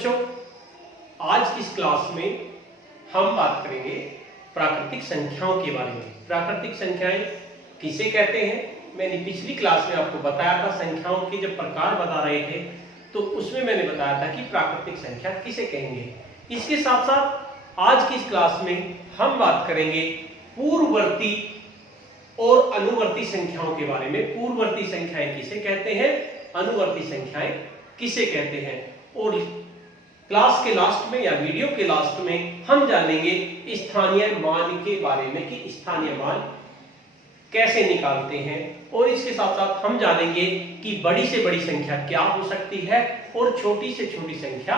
बच्चों, आज की इस क्लास में हम बात करेंगे प्राकृतिक संख्याओं के बारे में। प्राकृतिक संख्याएं किसे कहते हैं? मैंने पिछली क्लास में आपको बताया था, संख्याओं के जब प्रकार बता रहे थे तो उसमें मैंने बताया था कि प्राकृतिक संख्या किसे कहेंगे। इसके साथ साथ आज की इस क्लास में हम बात करेंगे पूर्ववर्ती और अनुवर्ती संख्याओं के बारे में। पूर्ववर्ती संख्याएं किसे कहते हैं, अनुवर्ती संख्याएं किसे कहते हैं। और क्लास के लास्ट में या वीडियो के लास्ट में हम जानेंगे स्थानीय मान के बारे में कि स्थानीय मान कैसे निकालते हैं। और इसके साथ साथ हम जानेंगे कि बड़ी से बड़ी संख्या क्या हो सकती है और छोटी से छोटी संख्या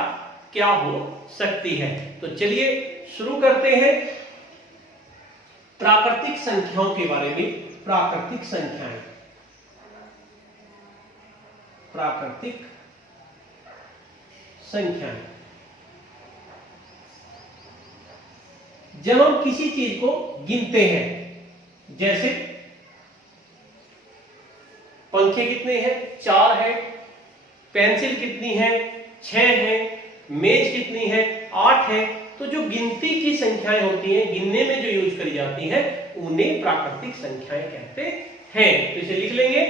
क्या हो सकती है। तो चलिए शुरू करते हैं प्राकृतिक संख्याओं के बारे में। प्राकृतिक संख्याएं, प्राकृतिक संख्याएं, जब हम किसी चीज को गिनते हैं, जैसे पंखे कितने हैं, 4 है, पेंसिल कितनी है, 6 है, मेज कितनी है, 8 है, तो जो गिनती की संख्याएं होती हैं, गिनने में जो यूज करी जाती हैं, उन्हें प्राकृतिक संख्याएं कहते हैं। तो इसे लिख लेंगे,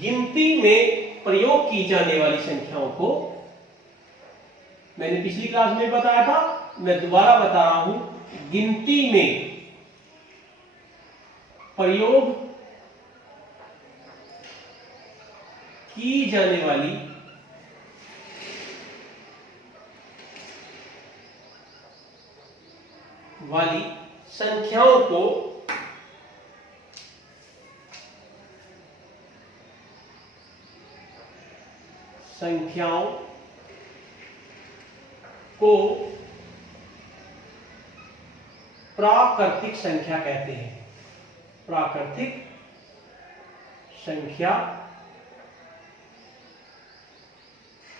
गिनती में प्रयोग की जाने वाली संख्याओं को, मैंने पिछली क्लास में बताया था, मैं दोबारा बता रहा हूं, गिनती में प्रयोग की जाने वाली संख्याओं को प्राकृतिक संख्या कहते हैं। प्राकृतिक संख्या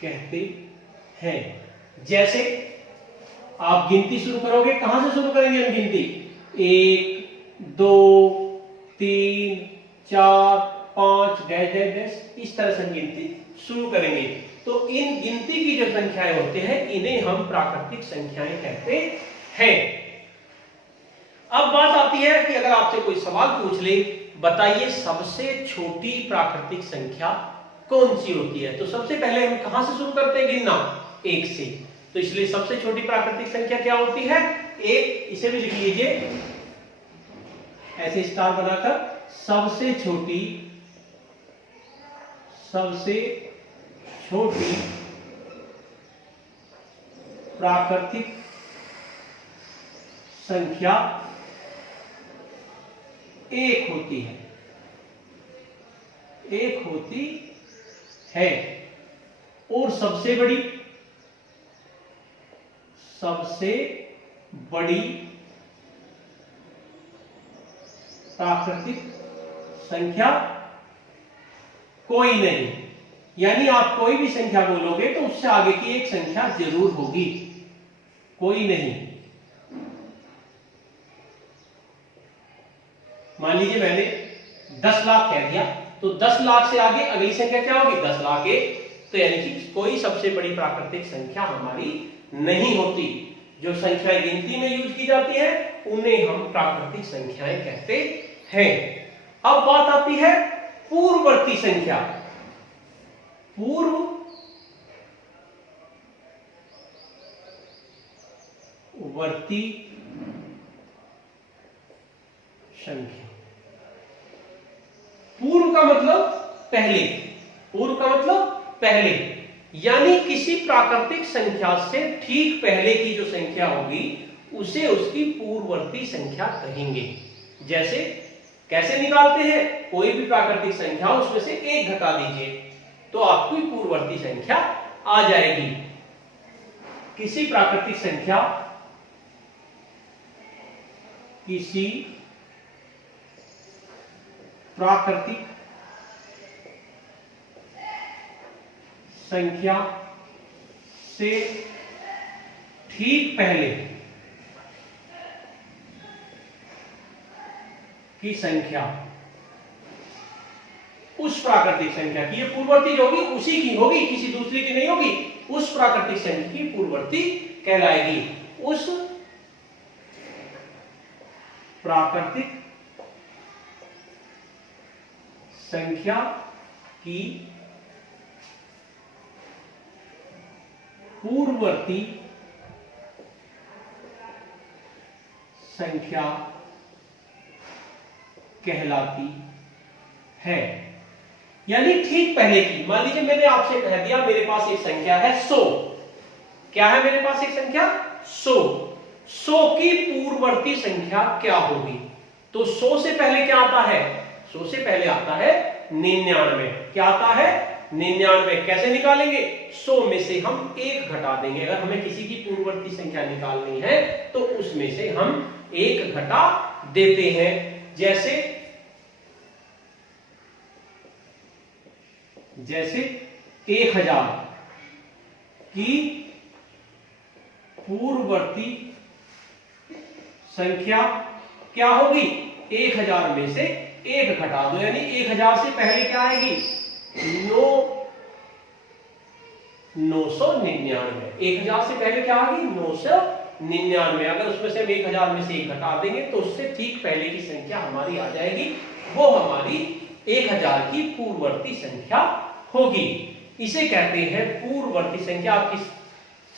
कहते हैं। जैसे आप गिनती शुरू करोगे, कहां से शुरू करेंगे हम गिनती? 1 2 3 4 5 डैश डैश डैश, इस तरह से हम गिनती शुरू करेंगे। तो इन गिनती की जो संख्याएं होते हैं, इन्हें हम प्राकृतिक संख्याएं कहते हैं। अब बात आती है कि अगर आपसे कोई सवाल पूछ ले, बताइए सबसे छोटी प्राकृतिक संख्या कौन सी होती है, तो सबसे पहले हम कहां से शुरू करते हैं गिनना? 1 से। तो इसलिए सबसे छोटी प्राकृतिक संख्या क्या होती है? 1। इसे भी लिख लीजिए ऐसे स्टार बनाकर, सबसे छोटी प्राकृतिक संख्या 1 होती है। 1 होती है। और सबसे बड़ी प्राकृतिक संख्या कोई नहीं। यानी आप कोई भी संख्या बोलोगे तो उससे आगे की एक संख्या जरूर होगी, कोई नहीं। मान लीजिए मैंने 10 लाख कह दिया, तो 10 लाख से आगे अगली संख्या क्या होगी? 10 लाख 1। तो यानी कि कोई सबसे बड़ी प्राकृतिक संख्या हमारी नहीं होती। जो संख्याएं गिनती में यूज की जाती है, उन्हें हम प्राकृतिक संख्याएं कहते हैं। अब बात आती है पूर्ववर्ती संख्या। पूर्ववर्ती संख्या, पूर्व का मतलब पहले, पूर्व का मतलब पहले, यानी किसी प्राकृतिक संख्या से ठीक पहले की जो संख्या होगी उसे उसकी पूर्ववर्ती संख्या कहेंगे। जैसे कैसे निकालते हैं? कोई भी प्राकृतिक संख्या उसमें से 1 घटा दीजिए तो आपकी पूर्ववर्ती संख्या आ जाएगी। किसी प्राकृतिक संख्या से ठीक पहले की संख्या उस प्राकृतिक संख्या की, ये पूर्ववर्ती होगी, उसी की होगी, किसी दूसरी की नहीं होगी। उस प्राकृतिक संख्या की पूर्ववर्ती कहलाएगी। उस प्राकृतिक संख्या की पूर्ववर्ती संख्या कहलाती है। यानी ठीक पहले की, मान लीजिए मैंने आपसे कह दिया मेरे पास एक संख्या है 100। क्या है मेरे पास एक संख्या 100। 100 की पूर्ववर्ती संख्या क्या होगी? तो 100 से पहले क्या आता है? 100 से पहले आता है 99। क्या आता है? 99। कैसे निकालेंगे? 100 में से हम 1 घटा देंगे। अगर हमें किसी की पूर्ववर्ती संख्या निकालनी है तो उसमें से हम 1 घटा देते हैं। जैसे 1000 की पूर्ववर्ती संख्या क्या होगी? 1000 में से 1 घटा दो, यानी 1000 से पहले क्या आएगी? 999। 1000 से पहले क्या आएगी? 999। अगर उसमें से हम 1000 में से 1 घटा देंगे तो उससे ठीक पहले की संख्या हमारी आ जाएगी, वो हमारी 1000 की पूर्ववर्ती संख्या होगी। इसे कहते हैं पूर्ववर्ती संख्या। आपकी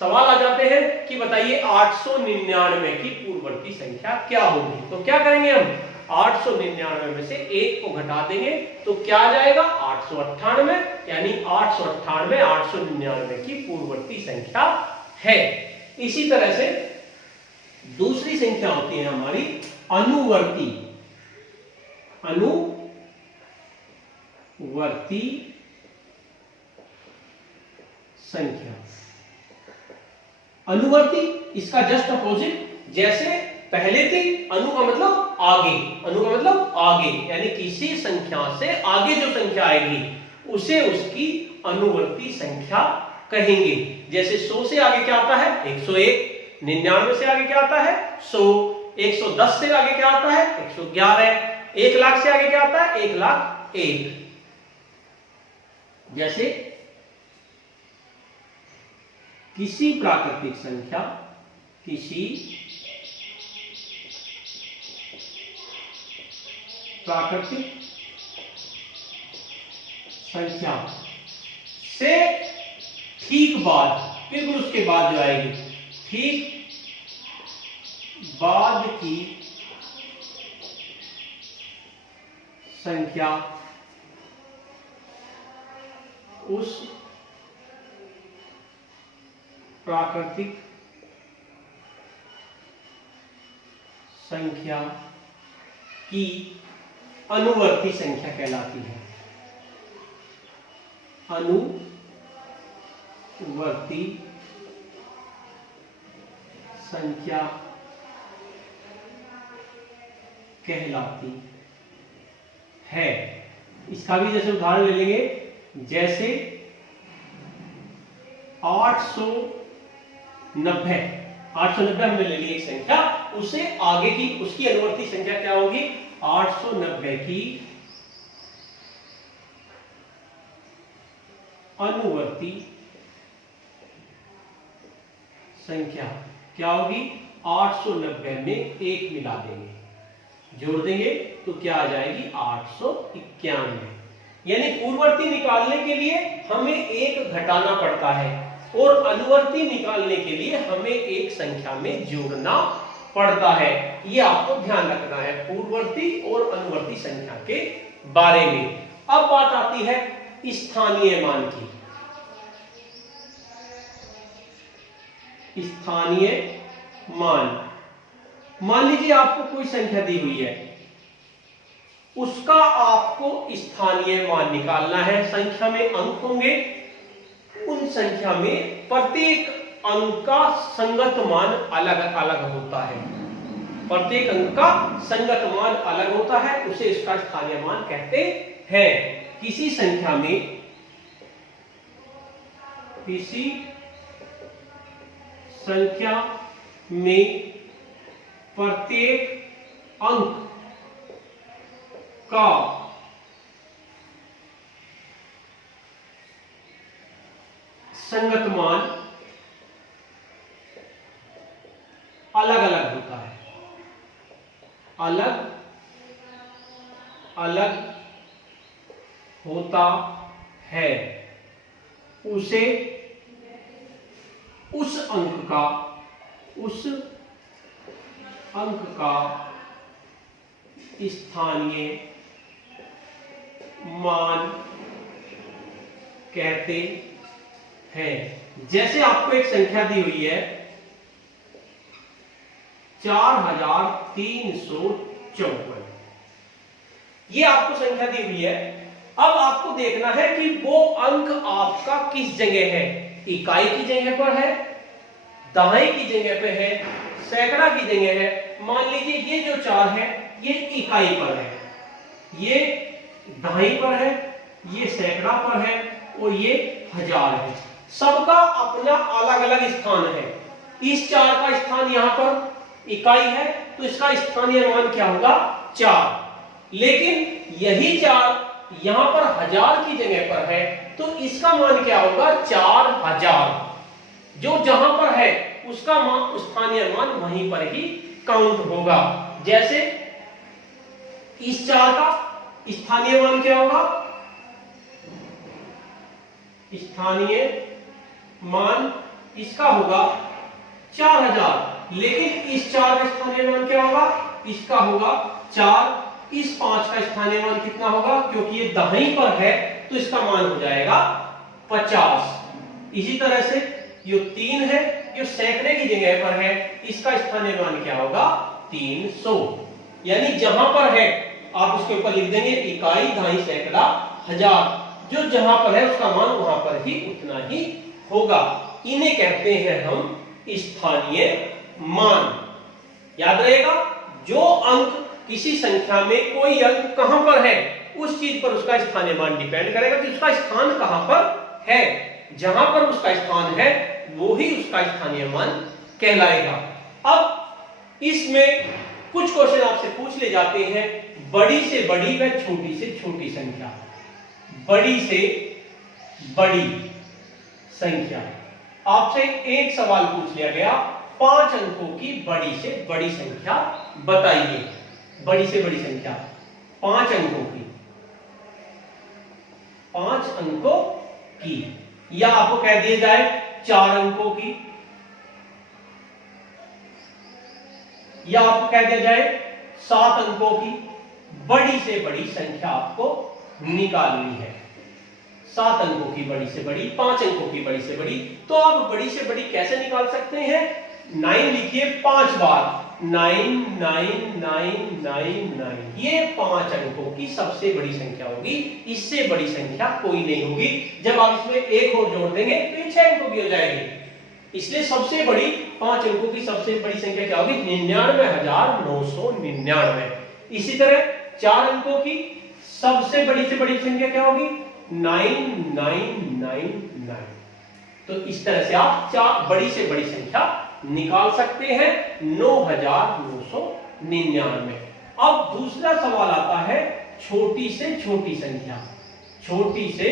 सवाल आ जाते हैं कि बताइए 899 की पूर्ववर्ती संख्या क्या होगी? तो क्या करेंगे हम? 899 में से 1 को घटा देंगे तो क्या आ जाएगा? 898। यानी 898 899 की पूर्ववर्ती संख्या है। इसी तरह से दूसरी संख्या होती है हमारी अनुवर्ती संख्या। अनुवर्ती इसका जस्ट अपोजिट। जैसे पहले थी, अनु का मतलब आगे, अनु का मतलब आगे, यानी किसी संख्या से आगे जो संख्या आएगी उसे उसकी अनुवर्ती संख्या कहेंगे। जैसे 100 से आगे क्या आता है? 101। 99 से आगे क्या आता है? 100। 110 से आगे क्या आता है? 111। 1 लाख से आगे क्या आता है? 1,01,000। जैसे किसी प्राकृतिक संख्या से ठीक बाद, बिल्कुल उसके बाद जो आएगी, ठीक बाद की संख्या उस प्राकृतिक संख्या की अनुवर्ती संख्या कहलाती है। अनुवर्ती संख्या कहलाती है। इसका भी जैसे उदाहरण ले लेंगे, जैसे 890 हमने ले ली एक संख्या, उसे आगे की उसकी अनुवर्ती संख्या क्या होगी? 890 की अनुवर्ती संख्या क्या होगी? 890 में 1 मिला देंगे, जोड़ देंगे तो क्या आ जाएगी? 891। यानी पूर्ववर्ती निकालने के लिए हमें 1 घटाना पड़ता है और अनुवर्ती निकालने के लिए हमें एक संख्या में जोड़ना पड़ता है। ये आपको ध्यान रखना है पूर्ववर्ती और अनुवर्ती संख्या के बारे में। अब बात आती है स्थानीय मान की। स्थानीय मान लीजिए आपको कोई संख्या दी हुई है, उसका आपको स्थानीय मान निकालना है। संख्या में अंक होंगे, उन संख्या में प्रत्येक अंक का संगत मान अलग अलग होता है। प्रत्येक अंक का संगत मान अलग होता है, उसे इसका स्थानीय मान कहते हैं। किसी संख्या में प्रत्येक अंक का संगत मान अलग अलग होता है, अलग अलग होता है, उसे उस अंक का स्थानीय मान कहते हैं। जैसे आपको एक संख्या दी हुई है 4354, ये आपको संख्या दी हुई है। अब आपको देखना है कि वो अंक आपका किस जगह है, इकाई की जगह पर है, दहाई की जगह पे है, सैकड़ा की जगह है। मान लीजिए ये जो 4 है ये इकाई पर है, ये दहाई पर है, ये सैकड़ा पर है और ये हजार है। सबका अपना अलग अलग स्थान है। इस 4 का स्थान यहां पर इकाई है तो इसका स्थानीय मान क्या होगा 4। लेकिन यही 4 यहां पर हजार की जगह पर है तो इसका मान क्या होगा 4000। जो जहां पर है उसका मान स्थानीय मान वहीं पर ही काउंट होगा। जैसे इस 4 का स्थानीय मान क्या होगा, स्थानीय मान इसका होगा 4000। लेकिन इस 4 का स्थानीय मान क्या होगा, इसका होगा 4। इस 5 का स्थानीय मान कितना होगा, क्योंकि ये दहाई पर है तो इसका मान हो जाएगा 50। इसी तरह से ये 3 है, ये सैकड़े की जगह पर है, इसका स्थानीय मान क्या होगा 300। यानी जहां पर है आप उसके ऊपर लिख देंगे इकाई, दहाई, सैकड़ा, हजार। जो जहां पर है उसका मान वहां पर ही उतना ही होगा। इन्हें कहते हैं हम स्थानीय मान। याद रहेगा, जो अंक किसी संख्या में कोई अंक कहां पर है उस चीज पर उसका स्थानीय मान डिपेंड करेगा कि उसका स्थान कहां पर है। जहां पर उसका स्थान है वो ही उसका स्थानीय मान कहलाएगा। अब इसमें कुछ क्वेश्चन आपसे पूछ ले जाते हैं, बड़ी से बड़ी व छोटी से छोटी संख्या। बड़ी से बड़ी संख्या, आपसे एक सवाल पूछ लिया गया, 5 अंकों की बड़ी से बड़ी संख्या बताइए। बड़ी से बड़ी संख्या 5 अंकों की, 5 अंकों की, या आपको कह दिया जाए 4 अंकों की, या आपको कह दिया जाए 7 अंकों की। बड़ी से बड़ी संख्या आपको निकालनी है। 7 अंकों की बड़ी से बड़ी, 5 अंकों की बड़ी से बड़ी। तो आप बड़ी से बड़ी कैसे निकाल सकते हैं, 9 लिखिए 5 बार, 9 9 9 9 9। ये 5 अंकों की सबसे बड़ी संख्या होगी, इससे बड़ी संख्या कोई नहीं होगी। जब आप इसमें एक और जोड़ देंगे तो ये 6 अंकों की हो जाएगी। इसलिए सबसे बड़ी 5 अंकों की सबसे बड़ी संख्या क्या होगी, 99,999। इसी तरह 4 अंकों की सबसे बड़ी से बड़ी संख्या क्या होगी, 9999। तो इस तरह से आप बड़ी से बड़ी संख्या निकाल सकते हैं, 9999। अब दूसरा सवाल आता है छोटी से छोटी संख्या। छोटी से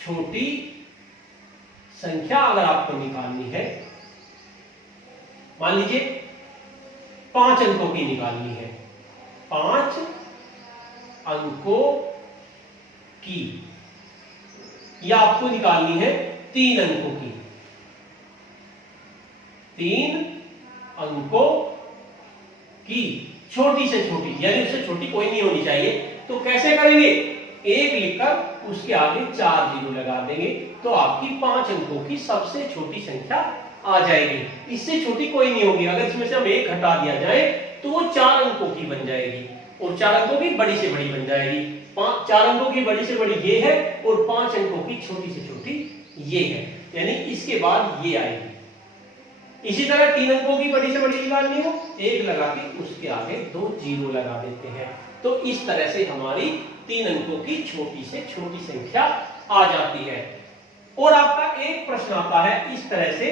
छोटी संख्या अगर आपको निकालनी है, मान लीजिए 5 अंकों की निकालनी है, 5 अंकों की, या आपको निकालनी है 3 अंकों की, 3 अंकों की छोटी से छोटी, यानी उससे छोटी कोई नहीं होनी चाहिए। तो कैसे करेंगे, 1 लिखकर उसके आगे 4 जीरो लगा देंगे तो आपकी 5 अंकों की सबसे छोटी संख्या आ जाएगी। इससे छोटी कोई नहीं होगी। अगर इसमें से हम 1 हटा दिया जाए तो वो 4 अंकों की बन जाएगी और 4 अंकों की बड़ी से बड़ी बन जाएगी। 4 अंकों की बड़ी से बड़ी ये है और 5 अंकों की छोटी से छोटी ये है, यानी इसके बाद ये आएगी। इसी तरह 3 अंकों की बड़ी से बड़ी निकालनी हो, 1 लगा के उसके आगे 2 जीरो लगा देते हैं। तो इस तरह से हमारी 3 अंकों की छोटी से छोटी संख्या आ जाती है। और आपका एक प्रश्न आता है इस तरह से,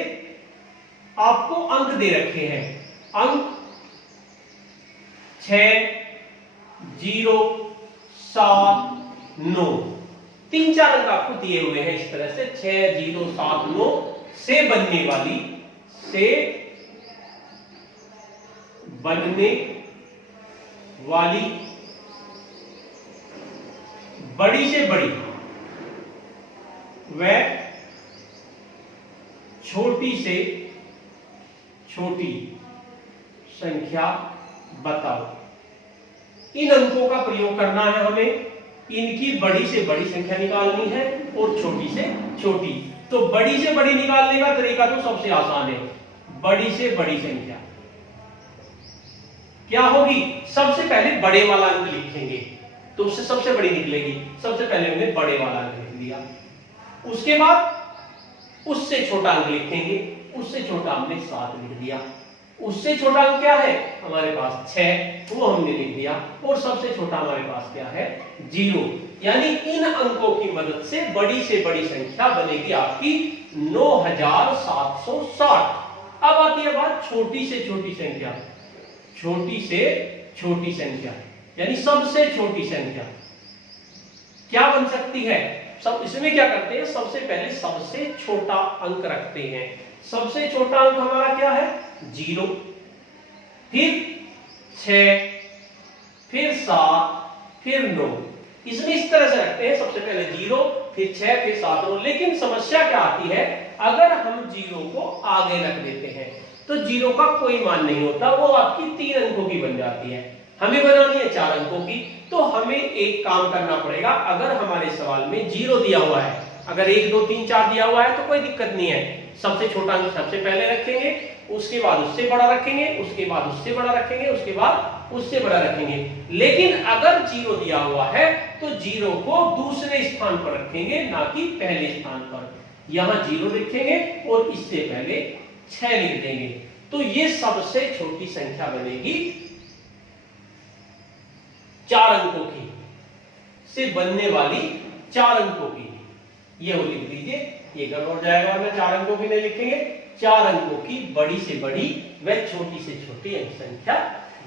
आपको अंक दे रखे हैं, अंक 6 0 7 9, 3-4 अंक आपको दिए हुए हैं इस तरह से 6079 से बनने वाली बड़ी से बड़ी व छोटी से छोटी संख्या बताओ। इन अंकों का प्रयोग करना है हमें, इनकी बड़ी से बड़ी संख्या निकालनी है और छोटी से छोटी। तो बड़ी से बड़ी निकालने का तरीका तो सबसे आसान है। बड़ी से बड़ी संख्या क्या होगी, सबसे पहले बड़े वाला अंक लिखेंगे तो उससे सबसे बड़ी निकलेगी। सबसे पहले हमने बड़े वाला अंक लिख दिया, उसके बाद उससे छोटा अंक लिखेंगे, उससे छोटा हमने 7 लिख दिया। उससे छोटा अंक क्या है हमारे पास 6, वो हमने लिख दिया। और सबसे छोटा हमारे पास क्या है 0। यानी इन अंकों की मदद से बड़ी संख्या बनेगी आपकी 9760। अब आती है बात छोटी से छोटी संख्या। छोटी से छोटी संख्या यानी सबसे छोटी संख्या क्या बन सकती है। सब इसमें क्या करते हैं, सबसे पहले सबसे छोटा अंक रखते हैं। सबसे छोटा अंक हमारा क्या है 0, फिर 6, फिर 7, फिर 9। इसमें इस तरह से रखते हैं, सबसे पहले 0, फिर 6, फिर 7, 9। लेकिन समस्या क्या आती है, अगर हम 0 को आगे रख देते हैं तो 0 का कोई मान नहीं होता, वो आपकी 3 अंकों की बन जाती है। हमें बनानी है 4 अंकों की, तो हमें एक काम करना पड़ेगा। अगर हमारे सवाल में 0 दिया हुआ है, अगर 1 2 3 4 दिया हुआ है तो कोई दिक्कत नहीं है। सबसे छोटा अंक सबसे पहले रखेंगे, उसके बाद उससे बड़ा रखेंगे, उसके बाद उससे बड़ा रखेंगे, उसके बाद उससे बड़ा रखेंगे। लेकिन अगर 0 दिया हुआ है तो 0 को दूसरे स्थान पर रखेंगे, ना कि पहले स्थान पर। यहां 0 लिखेंगे और इससे पहले 6 लिख देंगे। तो ये सबसे छोटी संख्या बनेगी 4 अंकों की से बनने वाली 4 अंकों की। ये हो लिख लीजिए, ये गड़बड़ हो जाएगा वरना 4 अंकों की नहीं लिखेंगे। 4 अंकों की बड़ी से बड़ी व छोटी से छोटी अंक संख्या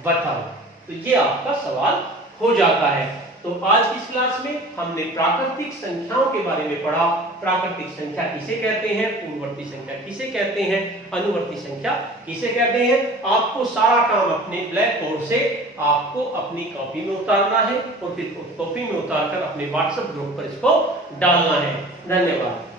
बताओ। तो ये आपका सवाल हो जाता है। तो आज की क्लास में हमने प्राकृतिक संख्याओं के बारे में पढ़ा। प्राकृतिक संख्या किसे कहते हैं, पूर्ववर्ती संख्या किसे कहते हैं, अनुवर्ती संख्या किसे कहते हैं। आपको सारा काम अपने ब्लैक बोर्ड से आपको अपनी कॉपी में उतारना है और फिर कॉपी में उतारकर अपने व्हाट्सएप ग्रुप पर इसको डालना है। धन्यवाद।